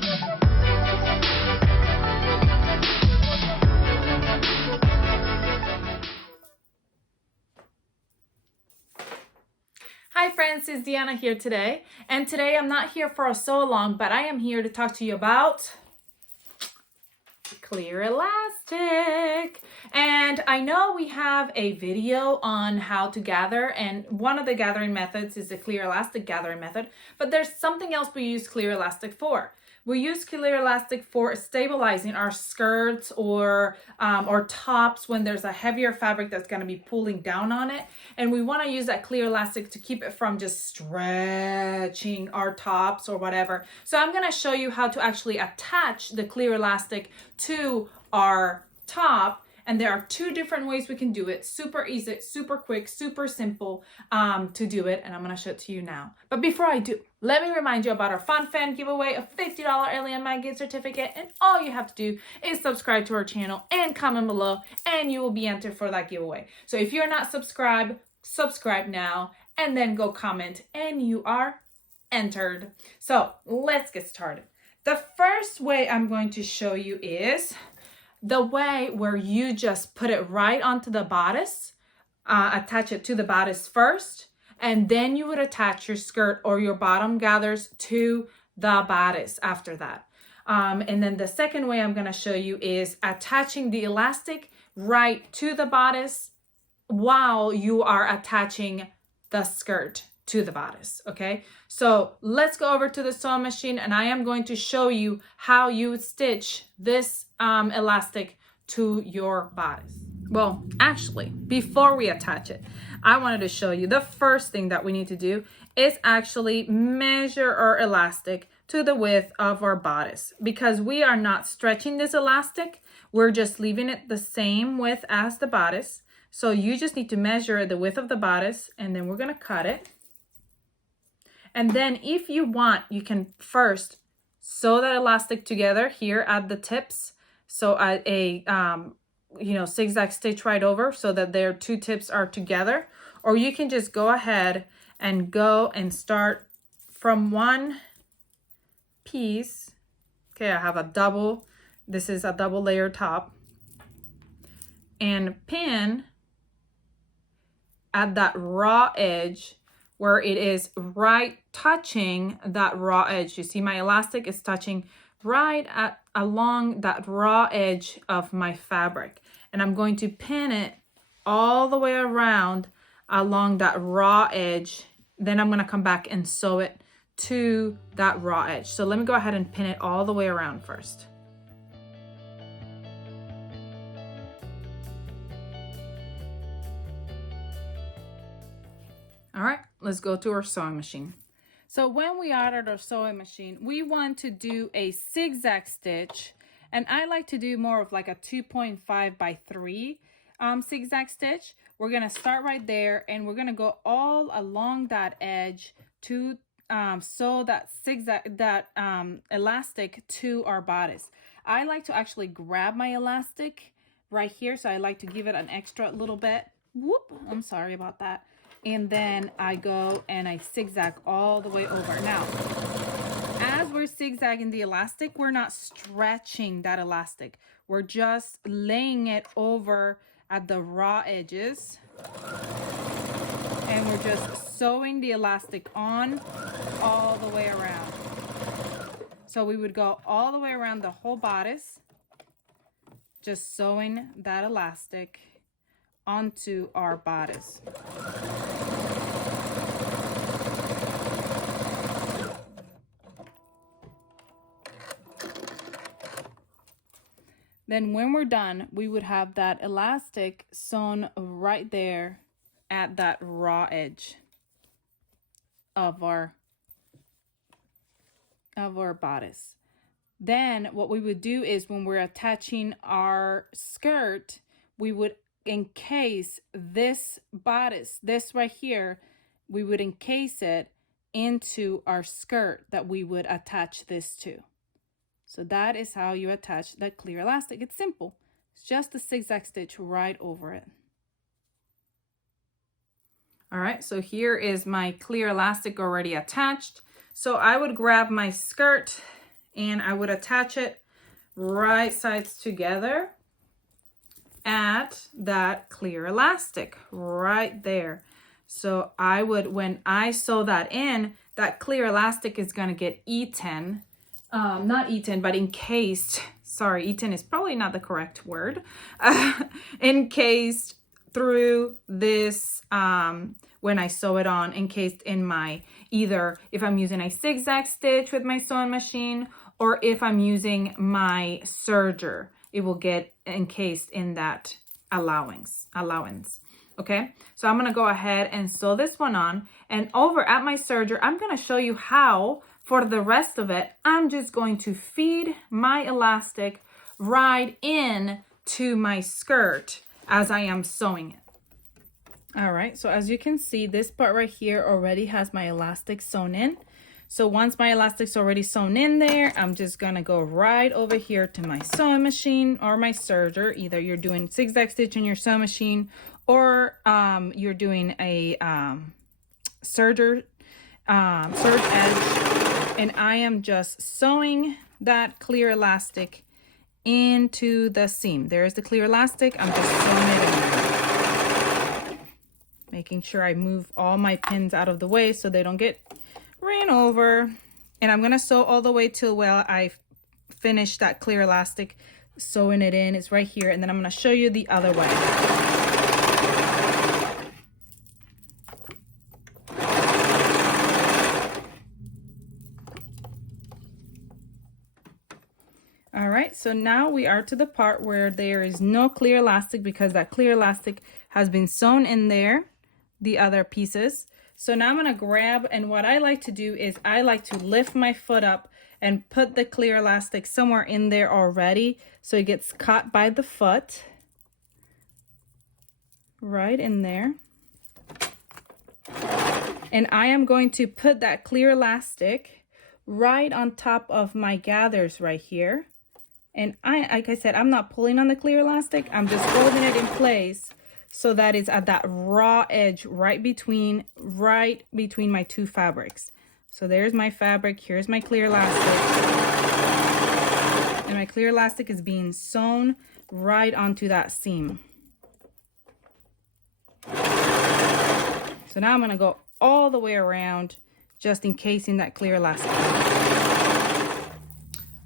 Hi friends, it's Deanna here today, and today I'm not here for a sew along, but I am here to talk to you about clear elastic. And I know we have a video on how to gather, and one of the gathering methods is the clear elastic gathering method, but there's something else we use clear elastic for. We use clear elastic for stabilizing our skirts or tops when there's a heavier fabric that's going to be pulling down on it. And we want to use that clear elastic to keep it from just stretching our tops or whatever. So I'm going to show you how to actually attach the clear elastic to our top. And there are two different ways we can do it. Super easy, super quick, super simple to do it. And I'm going to show it to you now. But before I do, let me remind you about our Fun Fan giveaway, a $50 Ellie and my gift certificate. And all you have to do is subscribe to our channel and comment below, and you will be entered for that giveaway. So if you're not subscribed, subscribe now, and then go comment, and you are entered. So let's get started. The first way I'm going to show you is the way where you just put it right onto the bodice, attach it to the bodice first, and then you would attach your skirt or your bottom gathers to the bodice after that. And then the second way I'm going to show you is attaching the elastic right to the bodice while you are attaching the skirt to the bodice. Okay, so let's go over to the sewing machine, and I am going to show you how you stitch this elastic to your bodice. Well, actually, before we attach it, I wanted to show you the first thing that we need to do is actually measure our elastic to the width of our bodice, because we are not stretching this elastic. We're just leaving it the same width as the bodice. So you just need to measure the width of the bodice, and then we're going to cut it. And then if you want, you can first sew that elastic together here at the tips. So a zigzag stitch right over so that their two tips are together. Or you can just go ahead and go and start from one piece. Okay, I have a double, this is a double layer top. And pin at that raw edge where it is right touching that raw edge. You see my elastic is touching right along that raw edge of my fabric. And I'm going to pin it all the way around along that raw edge. Then I'm going to come back and sew it to that raw edge. So let me go ahead and pin it all the way around first. All right, let's go to our sewing machine. So when we ordered our sewing machine, we want to do a zigzag stitch, and I like to do more of like a 2.5 by 3 zigzag stitch. We're gonna start right there, and we're gonna go all along that edge to sew that elastic to our bodice. I like to actually grab my elastic right here, so I like to give it an extra little bit. Whoop, I'm sorry about that. And then I go and I zigzag all the way over. Now, as we're zigzagging the elastic, we're not stretching that elastic. We're just laying it over at the raw edges. And we're just sewing the elastic on all the way around. So we would go all the way around the whole bodice, just sewing that elastic onto our bodice. Then when we're done, we would have that elastic sewn right there at that raw edge of our bodice. Then what we would do is when we're attaching our skirt, we would encase this bodice, this right here, we would encase it into our skirt that we would attach this to. So that is how you attach that clear elastic. It's simple. It's just a zigzag stitch right over it. All right, so here is my clear elastic already attached. So I would grab my skirt and I would attach it right sides together at that clear elastic right there. So I would, when I sew that in, that clear elastic is going to get eaten, not eaten, but encased. Sorry, eaten is probably not the correct word. Encased through this, when I sew it on, encased in my, either if I'm using a zigzag stitch with my sewing machine, or if I'm using my serger, it will get encased in that allowance. Okay, so I'm gonna go ahead and sew this one on, and over at my serger, I'm gonna show you how, for the rest of it, I'm just going to feed my elastic right in to my skirt as I am sewing it. All right, so as you can see, this part right here already has my elastic sewn in. So once my elastic's already sewn in there, I'm just gonna go right over here to my sewing machine or my serger. Either you're doing zigzag stitch in your sewing machine, or you're doing a serge edge, and I am just sewing that clear elastic into the seam. There's the clear elastic. I'm just sewing it in there, making sure I move all my pins out of the way so they don't get ran over. And I'm gonna sew all the way till, well, I finish that clear elastic, sewing it in. It's right here, and then I'm gonna show you the other way. All right, so now we are to the part where there is no clear elastic, because that clear elastic has been sewn in there, the other pieces. So now I'm gonna grab, and what I like to do is I like to lift my foot up and put the clear elastic somewhere in there already, so it gets caught by the foot, right in there. And I am going to put that clear elastic right on top of my gathers right here. And like I said, I'm not pulling on the clear elastic, I'm just holding it in place so that it's at that raw edge right between my two fabrics. So there's my fabric, here's my clear elastic, and my clear elastic is being sewn right onto that seam. So now I'm gonna go all the way around, just encasing that clear elastic.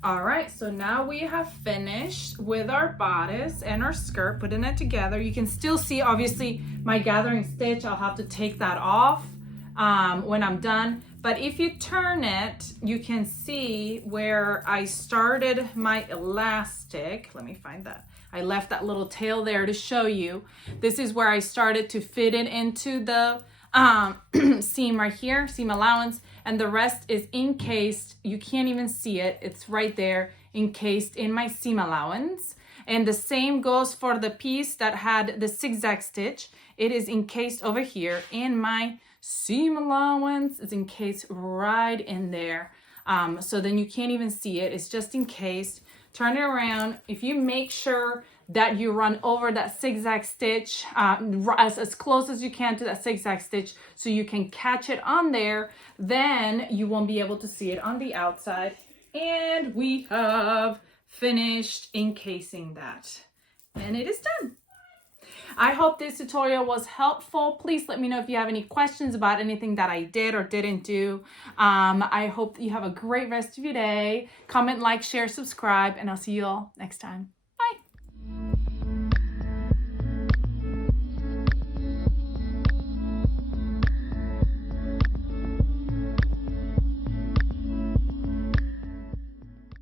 All right, so now we have finished with our bodice and our skirt, putting it together. You can still see, obviously, my gathering stitch. I'll have to take that off when I'm done. But if you turn it, you can see where I started my elastic. Let me find that. I left that little tail there to show you. This is where I started to fit it into the seam right here, seam allowance, and the rest is encased. You can't even see it. It's right there, encased in my seam allowance. And the same goes for the piece that had the zigzag stitch. It is encased over here in my seam allowance. It's encased right in there. So then you can't even see it. It's just encased. Turn it around. If you make sure that you run over that zigzag stitch as close as you can to that zigzag stitch so you can catch it on there, then you won't be able to see it on the outside. And we have finished encasing that, and it is done. I hope this tutorial was helpful. Please let me know if you have any questions about anything that I did or didn't do. I hope that you have a great rest of your day. Comment, like, share, subscribe, and I'll see you all next time.